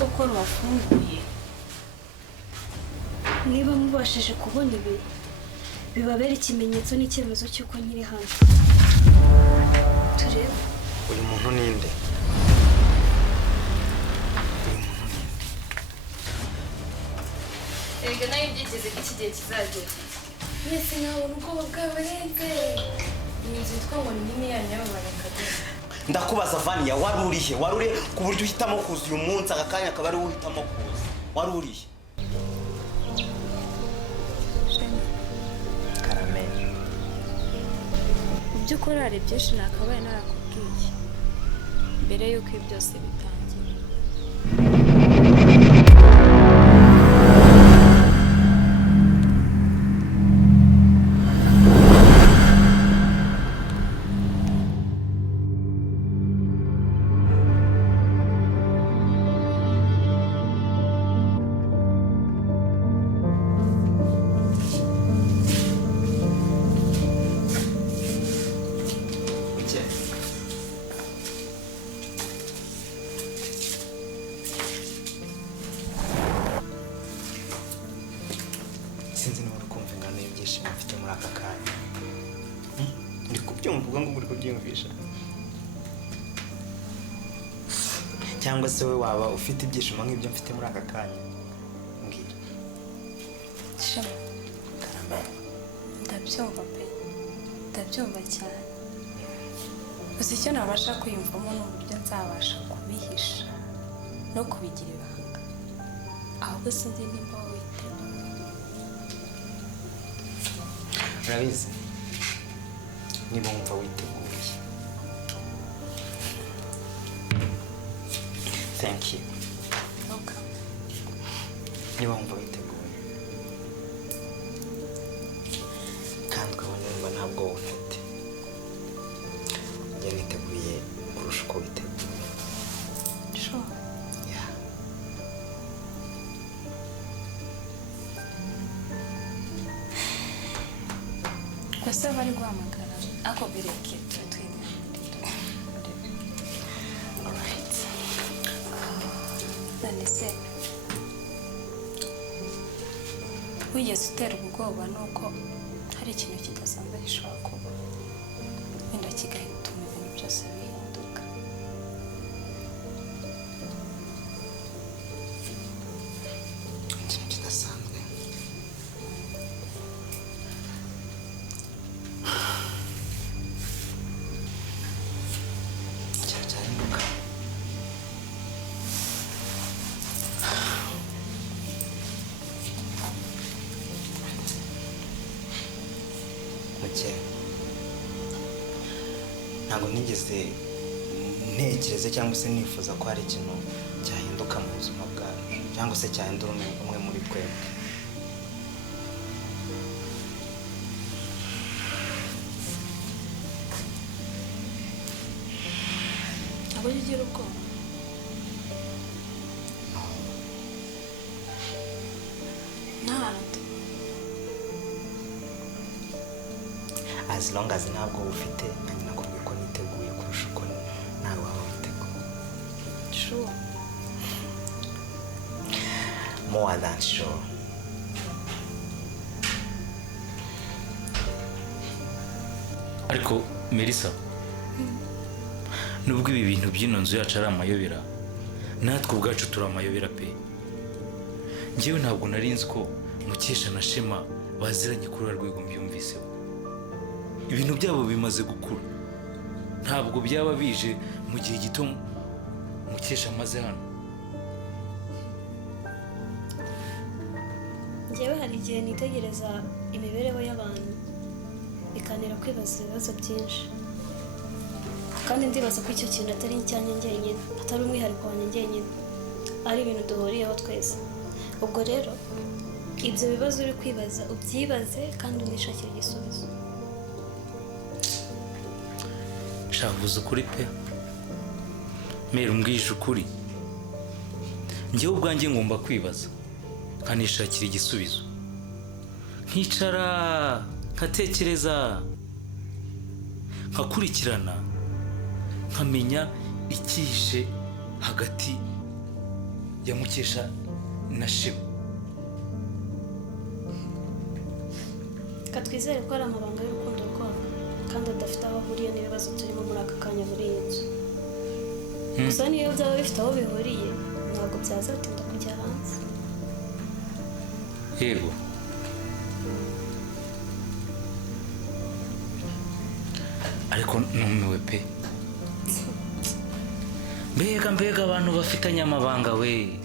koko rubafunguye niba mubashije kubona ibi bibabera ikimenyetso n'icyemezo cy'uko nkiri hano turebe uyu muntu ninde ega nayo byigeze iki gihe kizagera mwese nkabona ubwoba bwabarenze iyi nzu yitwa ngo ni nini yanyu y'abamarakazi ndakubaza Vania wari urihe ku buryo uhitamo kuza uyu munsi aka kanya akaba ari wowe uhitamo kuza wari urihe Karameli mu by'ukuri hari byinshi nakabaye narakubwiye mbere y'uko ibi byose bitangira sinzi niba ukumva ingano y'ibyishimo mfite muri aka kanya ndi kubyumva uvuga ngo uri kubyiyumvisha cyangwa se we waba ufite ibyishimo nk'ibyo mfite muri aka kanya mbwira shema Karameli ndabyumva pe ndabyumva cyane gusa icyo nabasha kwiyumvamo ni uburyo nzabasha kubihisha no kubigira ibanga ahubwo sinzi nimba witeguye urabizi niba wumva witeguye thank you niba wumva witeguye kandi ukabona wumva ntabwo ufite njye niteguye kurusha uko witeguye sure yeah gusa bari guhamagara ako bireke twinywera alright none se wigeze utera ubwoba nuko hari ikintu kidasanzwe gishobora kuba wenda kigahituma ibintu byose bihinduka ikintu kidasanzwe cyahinduka muke ntabwo nigeze ntekereza cyangwa se nifuza ko hari ikintu cyahinduka mu buzima bwacu cyangwa se cyahindura umwe muri twebwe ntabwo ugira ubwoba nta hato as long as ntabwo ufite nanjye nakubwiye ko niteguye kurusha uko nawe waba witeguye sure more than sure ariko Melissa nubwo ibi bintu by'ino nzu yacu ari amayobera natwe ubwacu turi amayobera pe njyewe ntabwo nari nzi ko Mukesha na Shema baziranye kuri uru rwego mbyumviseho ibintu byabo bimaze gukura ntabwo byaba bije mu gihe gito Mukesha amaze hano njyewe hari igihe nitegereza imibereho y'abantu bikanira kwibaza ibibazo byinshi kandi ndibaza ko icyo kintu atari icyanjye njyenyine atari umwihariko wanjye njyenyine ari ibintu duhuriyeho twese ubwo rero ibyo bibazo uri kwibaza ubyibaze kandi unishakire igisubizo shavuze ukuri pe mere umbwije ukuri njyewe ubwanjye ngomba kwibaza nkanishakira igisubizo nkicara nkatekereza nkakurikirana nkamenya ikihishe hagati ya Mukesha na Shema. Katwizere ko ari amabanga y'urukundo rwabo kandi adafite aho ahuriye n'ibibazo turimo muri aka kanya muri iyi nzu. Gusa niyo byaba bifite aho bihuriye ntabwo byazatinda kujya hanze. Yego. Ariko numiwe pe. Mbega abantu bafitanye amabanga we.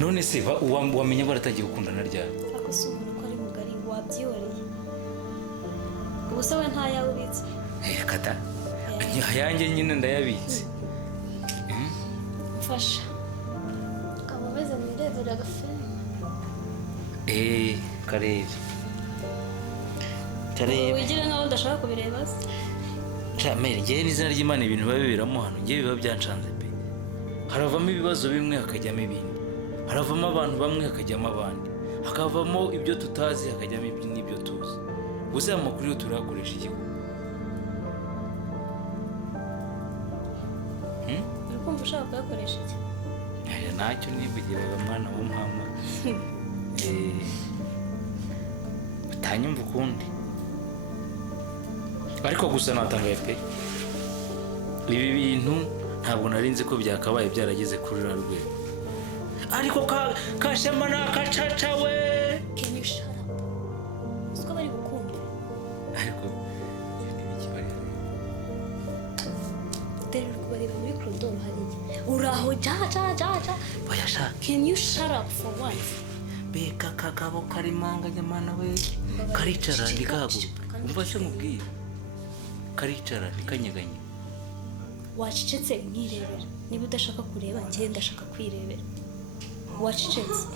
None se wamenye baratagiye gukundana ryari? Ako si umuntu ko ari mugari wabyiyoreye. Ubuse we ntayawe ubitse? Kata. Yanjye nyine ndayabitse. Mfasha. Ukaba umeze mwirebera agafilime. Karebe. Wigira nkaho udashaka kubireba se? Chamere, ngewe n'izina ry'Imana ibintu biba biberamo hano, ngewe biba byanshanze pe. Haravamo ibibazo bimwe hakajyamo ibindi. Haravamo abantu bamwe hakajyamo abandi. Hakavamo ibyo tutazi hakajyamo n'ibyo tuzi. Gusa amakuru yo turakoresha iki? Urukumva ushaka kuyakoresha iki? Ntacyo nibugiraga mwana w'umwama. Utanyumva ukundi. Ariko gusa natangaye pe. Ibi bintu ntabwo nari nzi ko byakabaye byarageze kuri rwego. Ariko kashema nakacaca we. Can you shut up? Usko bari gukumva. Ariko ibikibari. Dere kubareba muri koridoro hariya. Uraho ja. Bayasha. Can you shut up for once? Beka kagabo karimanga nyamana we. Karicara ndikaguruka. Umva se mubwira. Karicara ndikanyeganye. Wacecetse mwirebera. Niba udashaka kureba njye ndashaka kwirebera. Wacecetse.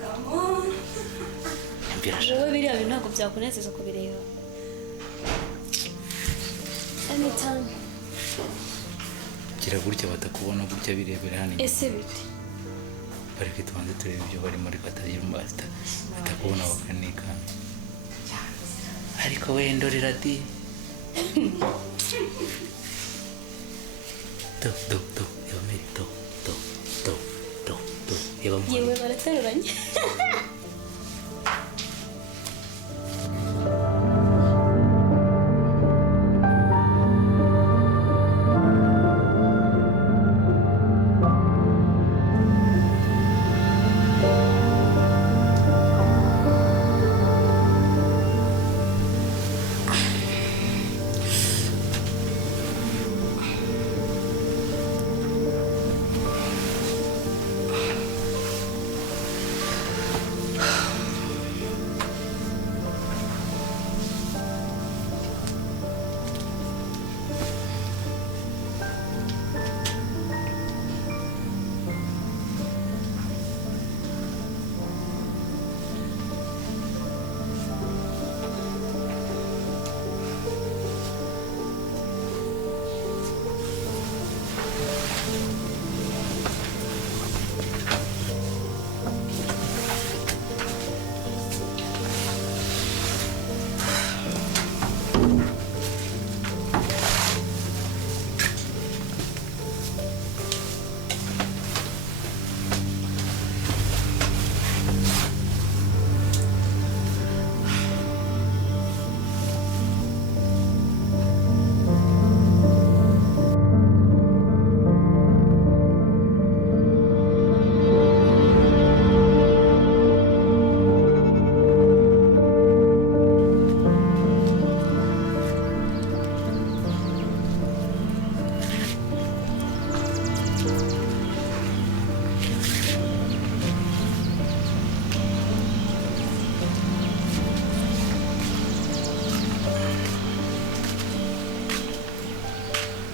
Come on. Wowe biriya bintu ntabwo byakunezeza kubireba. Anytime. Gira gutya batakubona gutya birebera hano. Ese biti. Bari kwitwanze tureba ibyo bari muri Katari master. Batakubona bakanika. Ariko we ndorera di. Do. Yomeri do. Yewe barateruranye.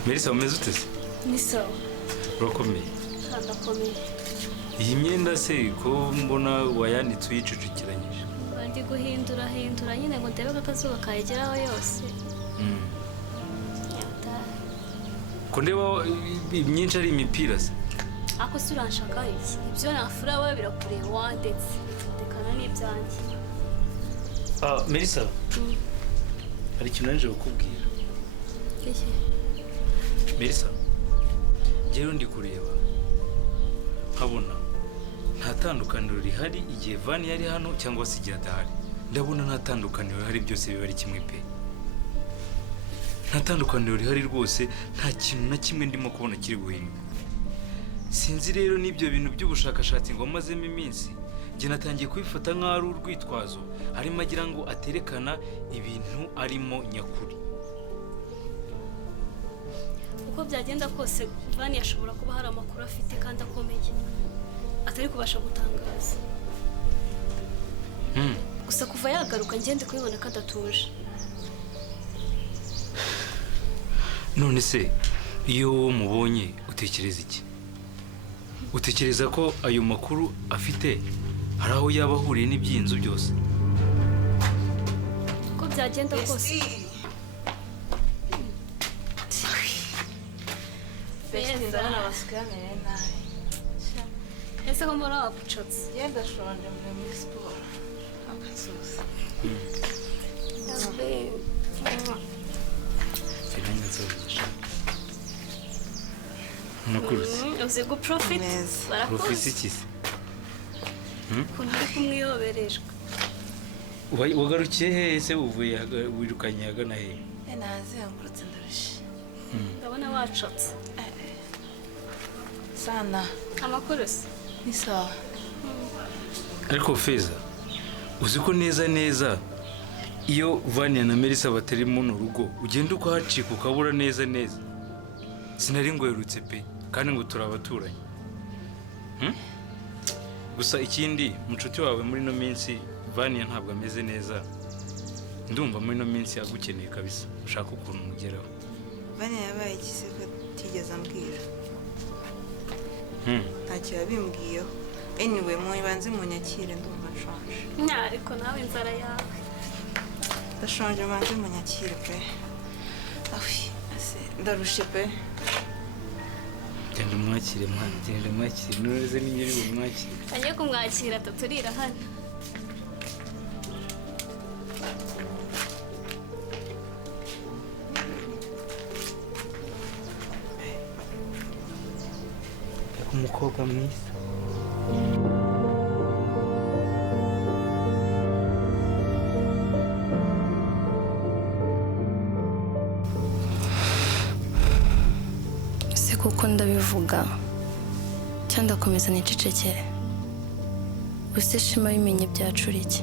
Melissa umeze ute se? Ni sawa. Urakomeye? Ndakomeye. Iyi myenda se ko mbona wayanitse uyicicikiranyije? Ndi guhindura nyine ngo ndebe ko akazuba kayigeraho yose. Ko ndeba imyinshi ari imipira se? Ako si uranshaka iki? Ibyo nafura wowe birakureba wandetse. Ndekana n'ibyanjye. Melissa. Hari ikintu naje kukubwira. Iki? Melissa. njyewe ndi kureba nkabona nta tandukaniro rihari igihe Vani yari hano cyangwa se igihe adahari. Ndabona nta tandukaniro rihari, byose biba ari kimwe pe. Nta tandukaniro rihari rwose, nta kintu na kimwe ndimo kubona kiri guhinduka. Sinzi rero n'ibyo bintu by'ubushakashatsi ngo amazemo iminsi, njye natangiye kubifata nk'aho ari urwitwazo, arimo agira ngo aterekana ibintu arimo nyakuri. uko byagenda kose Vani yashobora kuba hari amakuru afite kandi akomeye atari kubasha gutangaza. Gusa kuva yagaruka ngende kubibona ko adatuje. None se iyo mubonye utekereza iki? Utekereza ko ayo makuru afite hari aho yaba ahuriye n'iby'inzu byose? Uko byagenda kose ese ko muri wabucotse Genda shonje muri siporo akazuza. Filime nziza. Nakuruzi. uzi guprofit Profisi iki se? ukuntu uri kumwiyobereshwa. Wagarukiye hehe se uvuye wirukanye agana hehe? Nazengurutse ndarushye. Ndabona wacotse. Sana. Amakuru se? Ni sawa. Ariko Feza, uzi ko neza iyo Vania na Melissa batari mu rugo ugenda ukahacika ukabura neza. Sinari ngo yerutse pe kandi ngo turabaturanyi. Gusa ikindi mucuti wawe muri no minsi Vania ntabwo ameze neza. Ndumva muri no minsi yagukeneye kabisa. Ushaka ukuntu mugeraho. Vania yabaye ikise ko tigeze ambwira. Ntacyo yabimbwiyeho. Anyway, mubanze munyakire ndumva nshonje. Ariko nawe inzara yawe. Ndashonje banze munyakire pe. Ndarushe pe. Genda mwakire mwana, genda mwakire. Nureze n'ingeri bumwakire. Agiye kumwakira tuturira hano. Umukobwa mwiza. Se kuko ndabivuga cyangwa ndakomeza nicecekere. Gusa Shema bimenye byacura iki?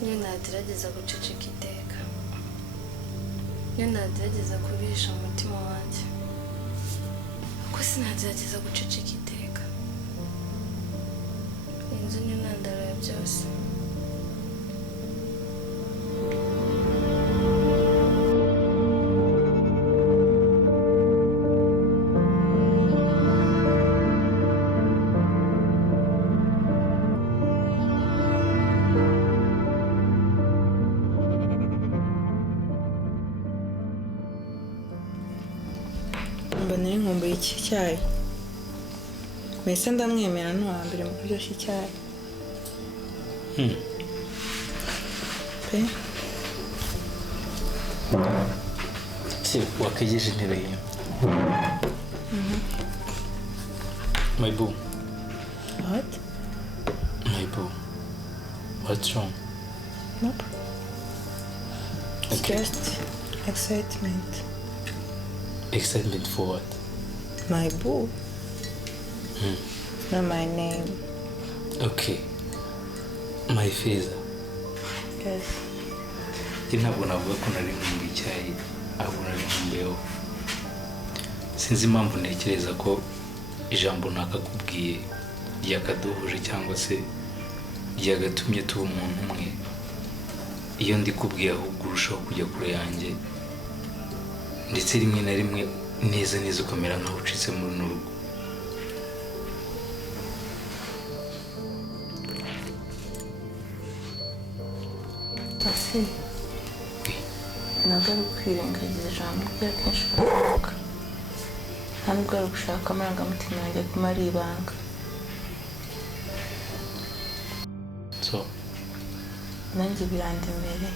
Niyo nagerageza guceceka iteka, niyo nagerageza kubihisha umutima wanjye, ko sinagerageza guceceka iteka. Inzu niyo ntandaro ya byose. mba nari nkumbuye iki cyayi mbese ndamwemera n'uwa mbere mu kuryoshya icyayi pe si wakegeje intebe ye my boo what my boo what's wrong nope it's just excitement for what my boo not my name okay my Feza yes ntabwo navuga ko nari nkumbuye icyayi ahubwo nari nkumbuyeho sinzi impamvu ntekereza ko ijambo nakakubwiye ryakaduhuje cyangwa se ryagatumye tuba umuntu umwe iyo ndikubwiye ahubwo urushaho kujya kure yanjye ndetse rimwe na rimwe neza neza ukamera nkaho ucitse muri runo rugo tasi ntabwo ari ukwirengagiza ijambo rya kenshi kuvuga nta nubwo ari ugushaka amarangamutima yanjye kuma ari ibanga so nanjye birandemereye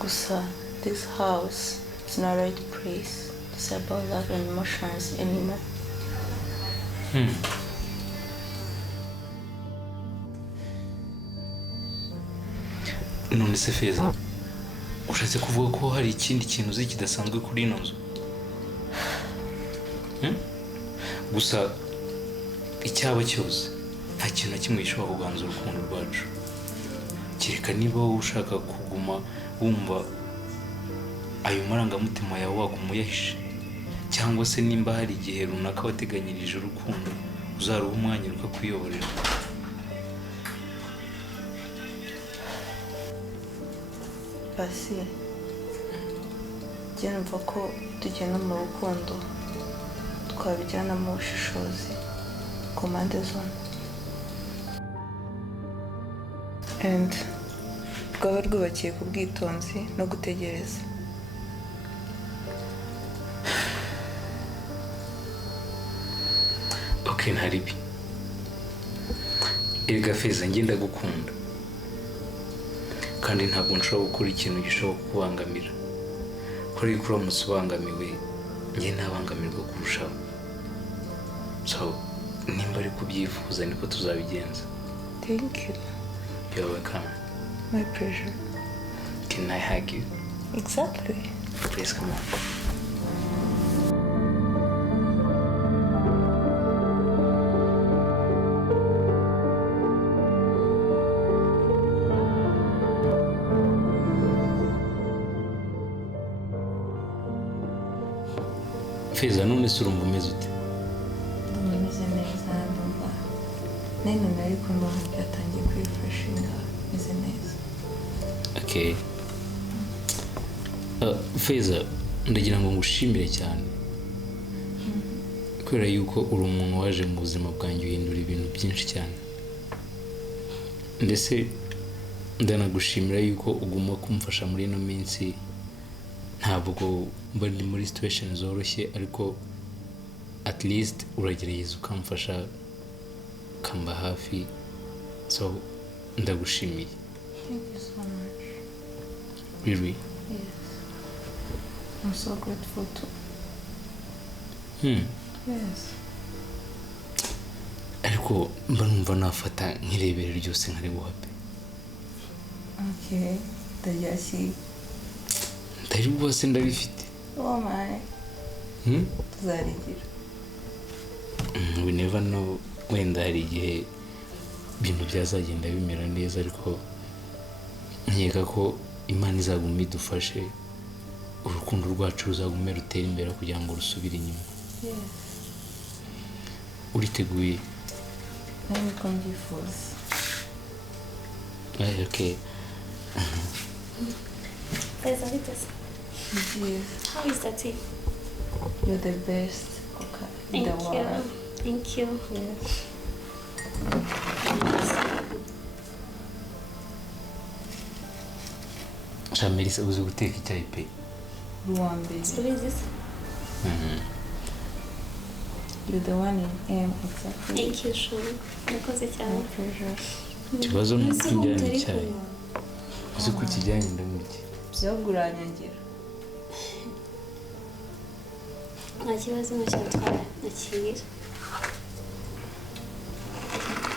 gusa this house is not right place to say about love and emotions anymore none se Feza ushatse kuvuga ko hari ikindi kintu uzi kidasanzwe kuri ino nzu gusa icyaba cyose nta kintu na kimwe gishobora kuganza urukundo rwacu kereka niba wowe ushaka kuguma wumva ayo marangamutima yawe waguma uyahishe cyangwa se nimba hari igihe runaka wateganyirije urukundo uzaruha umwanya rukakwiyoborera pasi njye numva ko tugenda mu rukundo twabijyana mu bushishozi ku mpande zombi and rwaba rwubakiye ku bwitonzi no gutegereza okay ntaribi erega Feza njye ndagukunda kandi ntabwo nshobora gukora ikintu gishobora kukubangamira kuri ko uramutse ubangamiwe njye ntabangamirwa kurushaho so nimba ari kubyifuza niko tuzabigenza thank you you're welcome my pleasure can I hug you exactly please come on Feza none se urumva umeze ute ndumva meze neza ndumva none ariko ndumva byatangiye kwifashinga meze neza okay Feza ndagira ngo ngushimire cyane kubera yuko uri umuntu waje mu buzima bwanjye uhindura ibintu byinshi cyane ndetse ndanagushimira yuko uguma kumfasha muri ino minsi ntabwo mba ndi muri situation zoroshye ariko at least uragerageza ukamfasha kamba hafi so ndagushimiye thank you so much really yes I'm so grateful to yes ariko mba numva nafata nk'irebere ryose nkariguha pe okay ndaryashyiye ndari bwose ndabifite oh my tuzarigira we never know wenda hari igihe ibintu byazagenda bimera neza ariko nkeka ko Imana izaguma idufashe urukundo rwacu ruzaguma rutera imbere kugira ngo rusubire inyuma yes uriteguye niko mbyifuza okay Feza biteze yes how is that tea? you're the best cook in the world Thank you. yes Shamelisa uzi guteka icyayi pe uwa mbere So is this? You're the one in M, exactly. Thank you, Shuri. Murakoze cyane. My pleasure. ikibazo ni Ese ukujyana mutari icyayi kunywa? uzi ko ikijyanye ndamurye Byo guranyangira. Nta kibazo ntacyo nakira.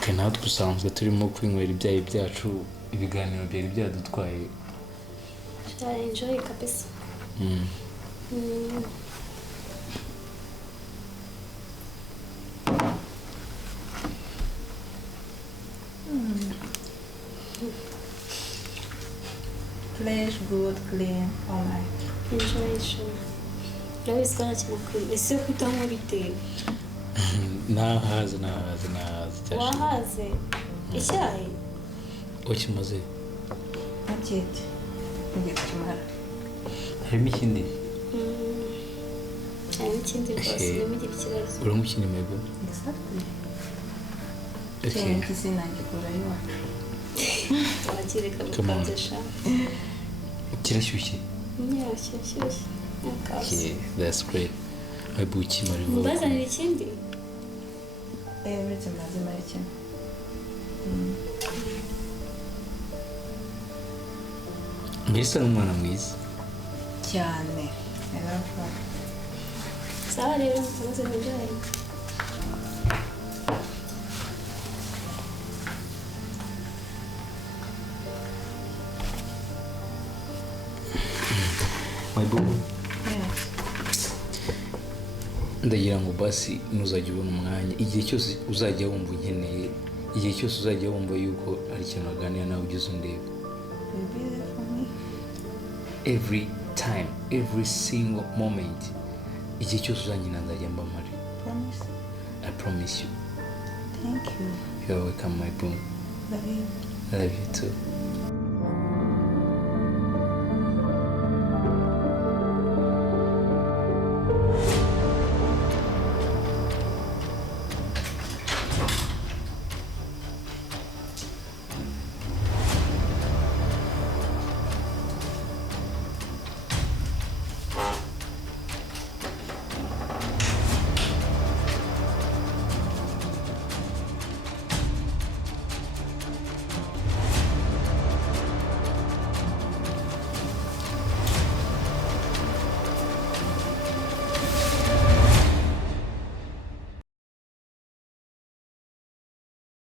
ke natwe usanzwe turimo kwinywera ibyayi byacu ibiganiro byari byadutwaye Enjoy kabisa. Fresh, good, clean, all night. Enjoy Shuri. Urabizi ko ntakimukwiriye. Ese kutanywa bitewe? nahaze Wahaze? Icyayi? wakimaze Not yet. Ngiye kumara. harimo ikindi Harimo ikindi rwose ntimugire ikibazo. uranywa ikindi maybo Exactly. okay Kisi nangikura iwacu. Wakireka Come on. gukonjesha. kirashyushye Kirashyushye. okay that's great maybo ukimara Mbazanira ikindi? Uretse maze mara kimwe. mbese ari umwana mwiza Cyane. I love her. Sawa rero mukomeze enjoy. maybo Yes. ndagira ngo basi ntuzajya ubona umwanya igihe cyose uzajya wumva unkeneye igihe cyose uzajya wumva yuko hari ikintu waganira nawe ugeze undebe You'll be there for me. every time every single moment igihe cyose uzanyina nzajya mba mpari Promise. I promise you Thank you. you are welcome my boo Love you. I love you too